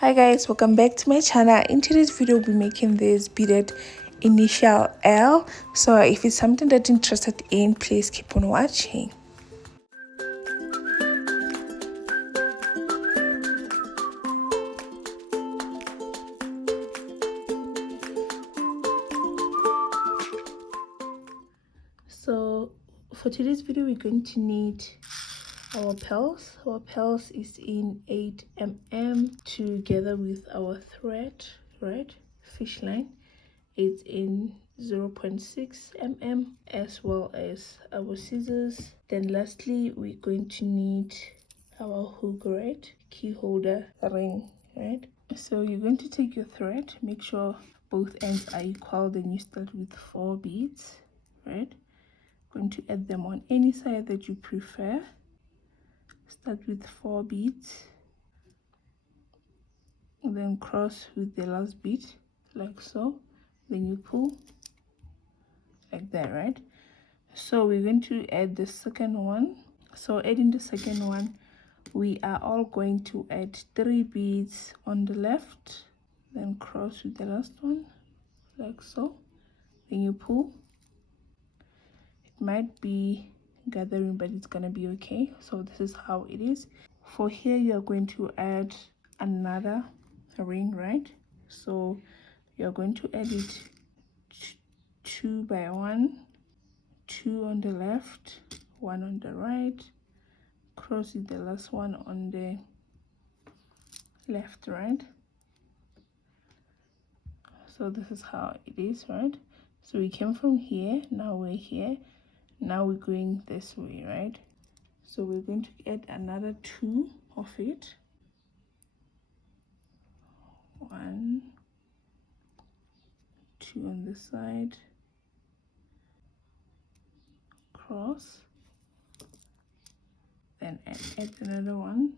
Hi guys, welcome back to my channel. In today's video we'll be making this beaded initial L. So if it's something that you're interested in, please keep on watching. So for today's video we're going to need our pearls. Our pearls is in 8mm together with our thread, right, fish line. It's in 0.6mm as well as our scissors. Then lastly we're going to need our hook, right, key holder ring, right. So you're going to take your thread, make sure both ends are equal, then you start with 4 beads, right. Going to add them on any side that you prefer. Start with 4 beads and then cross with the last bead like so, then you pull like that, right. So we're going to add the second one. So adding the second one, we are all going to add 3 beads on the left, then cross with the last one like so, then you pull. It might be gathering, but it's gonna be okay. So this is how it is. For here you are going to add another ring, right. So you're going to add it 2 by 1, 2 on the left, 1 on the right, cross with the last one on the left, right. So this is how it is, right. So we came from here, now we're here, now we're going this way, right. So we're going to add another 2 of it. 1, 2 on this side, cross, then add another one,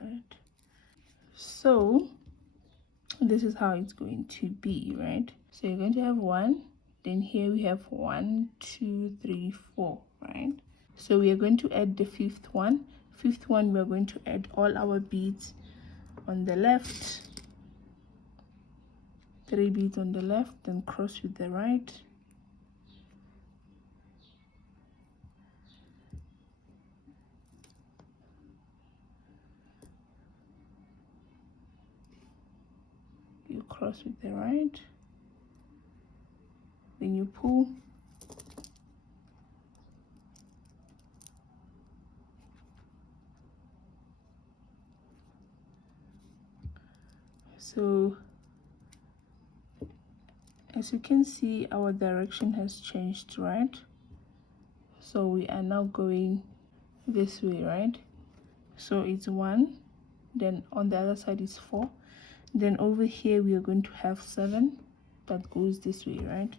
right. So this is how it's going to be, right. So you're going to have 1, then here we have 1, 2, 3, 4, right. So we are going to add the fifth one. We are going to add all our beads on the left, 3 beads on the left, then cross with the right, you cross with the right, then you pull, so as you can see our direction has changed, right. So we are now going this way, right. So it's 1, then on the other side is 4, then over here we are going to have 7 that goes this way, right.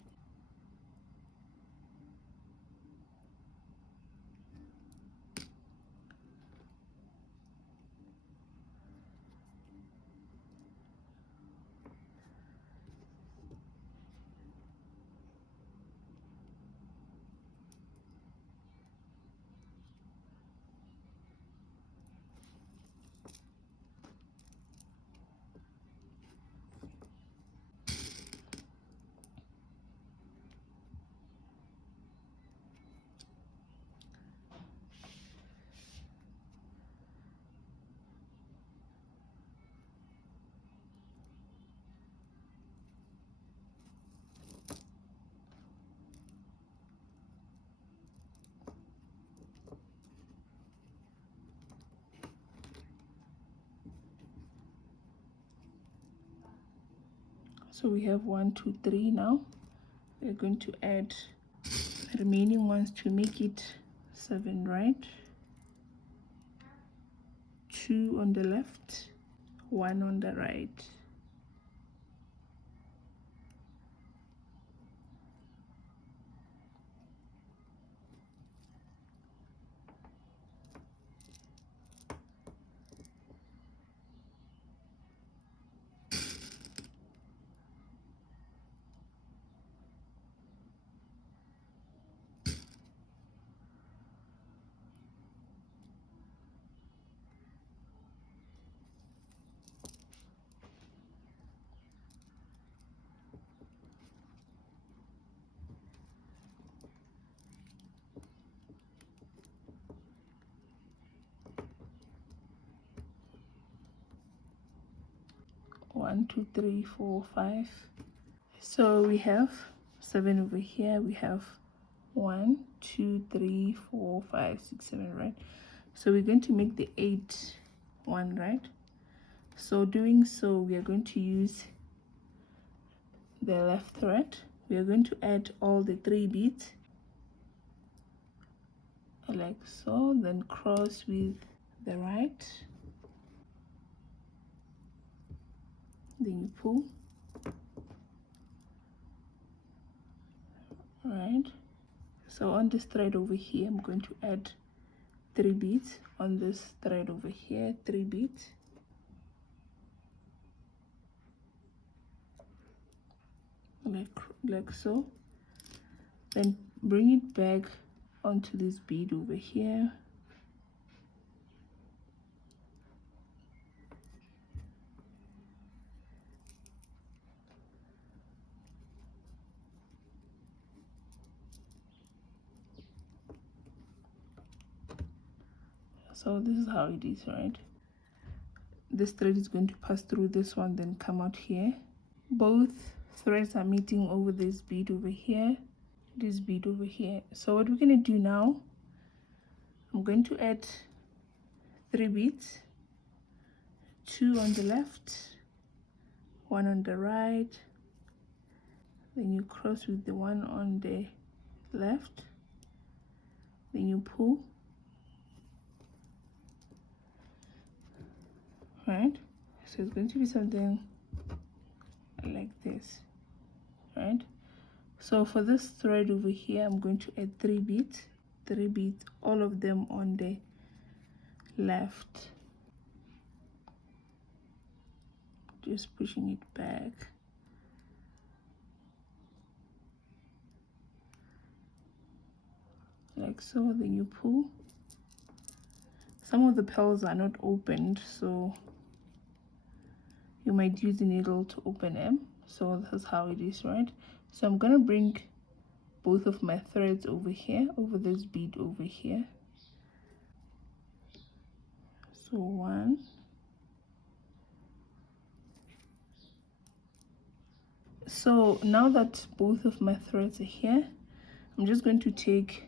So we have 1, 2, 3 now. We're going to add the remaining ones to make it 7, right. 2 on the left, 1 on the right. 1 2 3 4 5. So we have 7 over here. We have 1 2 3 4 5 6 7, right? So we're going to make the 8th one, right? So doing so, we are going to use the left thread. We are going to add all the 3 beads like so, then cross with the right, then you pull, right? So on this thread over here, I'm going to add 3 beads. On this thread over here, 3 beads, like so. Then bring it back onto this bead over here, so this is how it is, right? This thread is going to pass through this one, then come out here. Both threads are meeting over this bead over here, this bead over here. So what we're going to do now, I'm going to add 3 beads, 2 on the left, 1 on the right, then you cross with the one on the left, then you pull, right? So it's going to be something like this, right? So for this thread over here, I'm going to add 3 beads, all of them on the left, just pushing it back, like so, then you pull. Some of the pearls are not opened, so you might use a needle to open them. So this is how it is, right? So I'm gonna bring both of my threads over here, over this bead over here. So 1, so now that both of my threads are here, I'm just going to take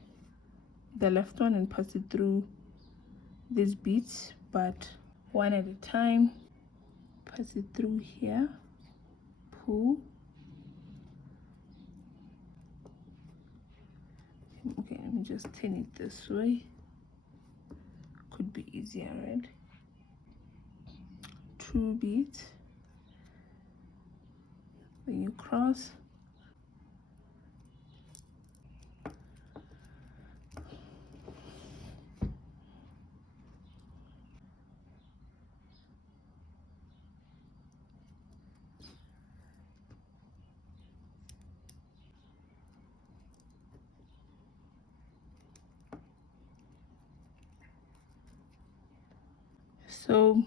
the left one and pass it through these beads, but one at a time. Pass it through here, pull. Okay, let me just turn it this way, could be easier, right? 2 beads, then you cross, so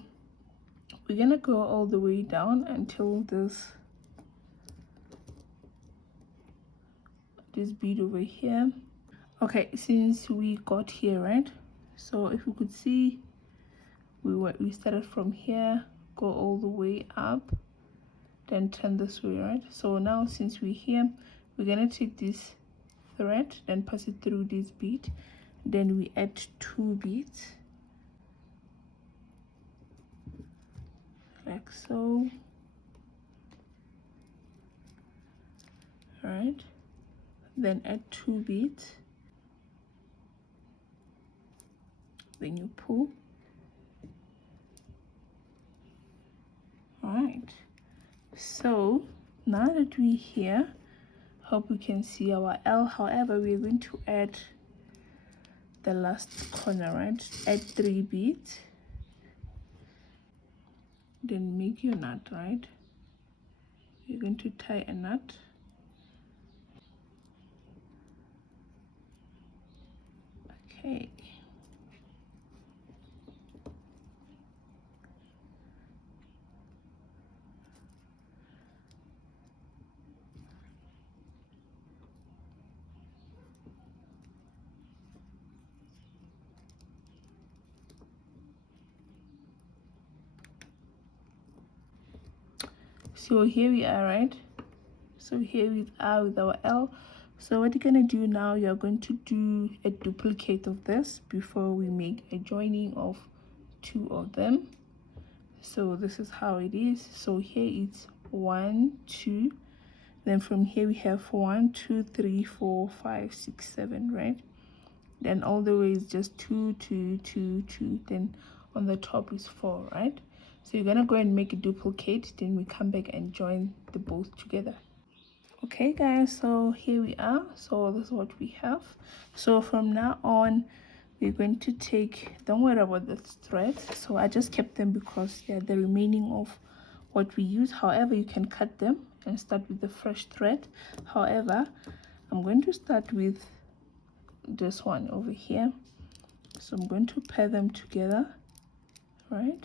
we're gonna go all the way down until this bead over here. Okay, since we got here, right? So if you could see, we started from here, go all the way up, then turn this way, right? So now since we're here, we're gonna take this thread, then pass it through this bead, then we add 2 beads like so, right? Then add 2 beads, then you pull. All right, so now that we're here, hope we can see our L. However, we're going to add the last corner, right? Add 3 beads, then make your knot, right? You're going to tie a knot. Okay, So here we are, right? So here we are with our L. So what you're gonna do now, you're going to do a duplicate of this before we make a joining of two of them. So this is how it is. So here it's 1 2, then from here we have 1 2 3 4 5 6 7, right? Then all the way is just 2 2 2 2, then on the top is 4, right? So you're gonna go and make a duplicate, then we come back and join the both together. Okay guys, so here we are. So this is what we have. So from now on we're going to take, don't worry about the threads, so I just kept them because they're the remaining of what we use. However, you can cut them and start with the fresh thread. However, I'm going to start with this one over here. So I'm going to pair them together, right?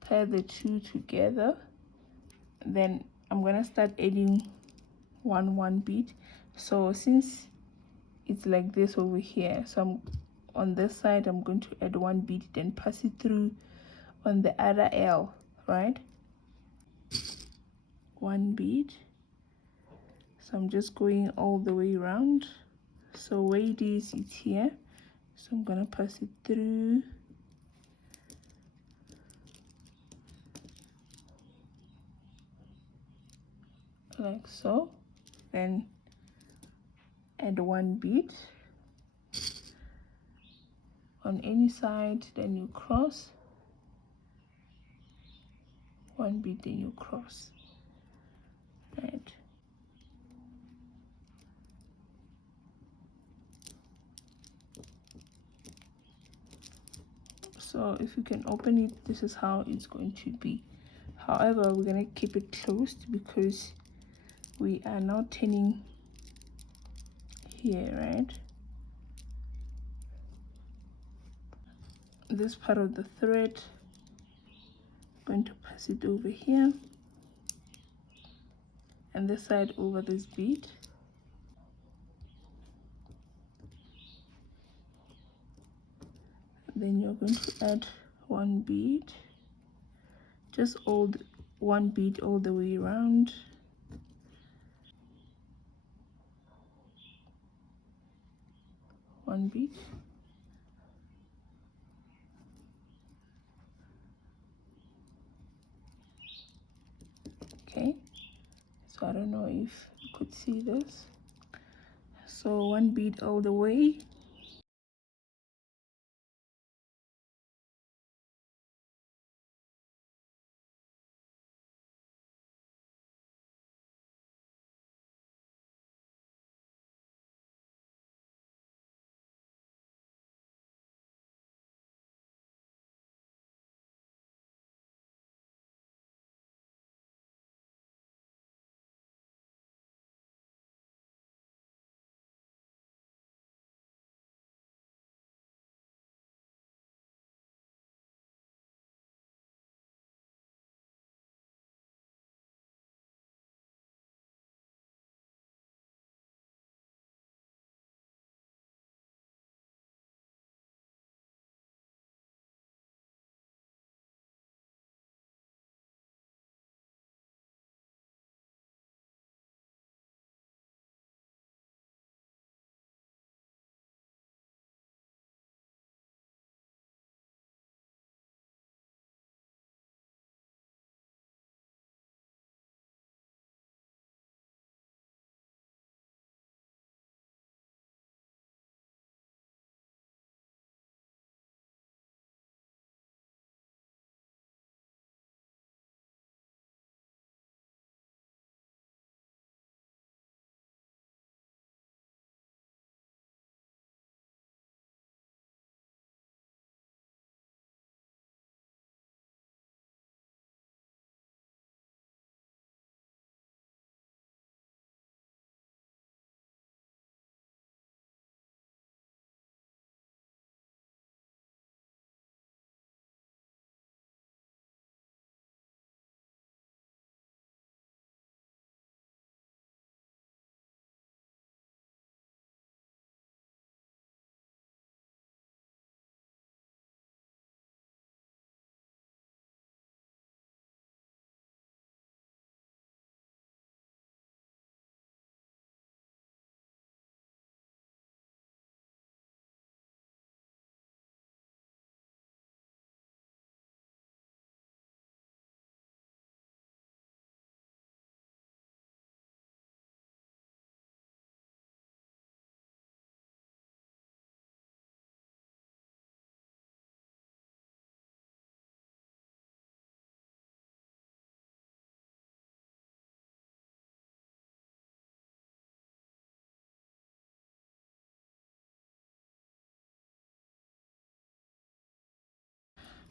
Pair the two together, then I'm gonna start adding one bead. So since it's like this over here, so I'm on this side, I'm going to add one bead, then pass it through on the other L, right? One bead. So I'm just going all the way around. So where it is, it's here, so I'm gonna pass it through. Like so, then add one bead on any side, then you cross one bead, then you cross, right? So if you can open it, this is how it's going to be. However, we're gonna keep it closed because we are now turning here, right? This part of the thread, I'm going to pass it over here, and this side over this bead. Then you're going to add one bead, just one bead all the way around. One bead. Okay, so I don't know if you could see this. So one bead all the way.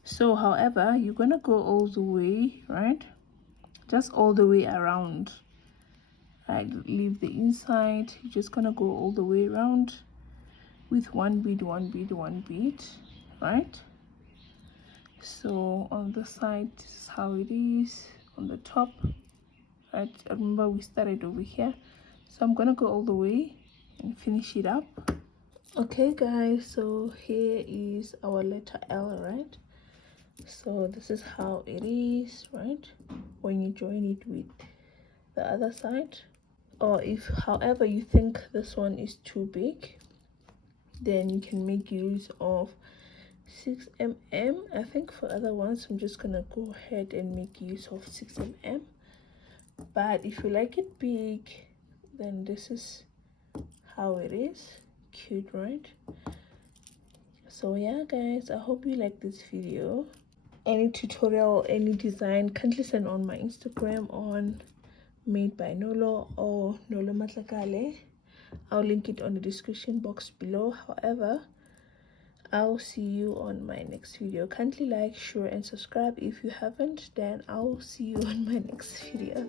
So however, you're gonna go all the way, right? Just all the way around, right? Leave the inside. You're just gonna go all the way around with one bead, one bead, one bead, right? So on the side, this is how it is. On the top, right? Remember we started over here, so I'm gonna go all the way and finish it up. Okay guys, so here is our letter L, right? So this is how it is, right, when you join it with the other side. Or if however you think this one is too big, then you can make use of 6mm. I think for other ones I'm just gonna go ahead and make use of 6mm, but if you like it big, then this is how it is. Cute, right? So yeah guys, I hope you like this video. Any tutorial, any design, kindly send on my Instagram on Made by Nolo or Nolo Matlakale. I'll link it on the description box below. However, I'll see you on my next video. Kindly like, share and subscribe if you haven't. Then I'll see you on my next video.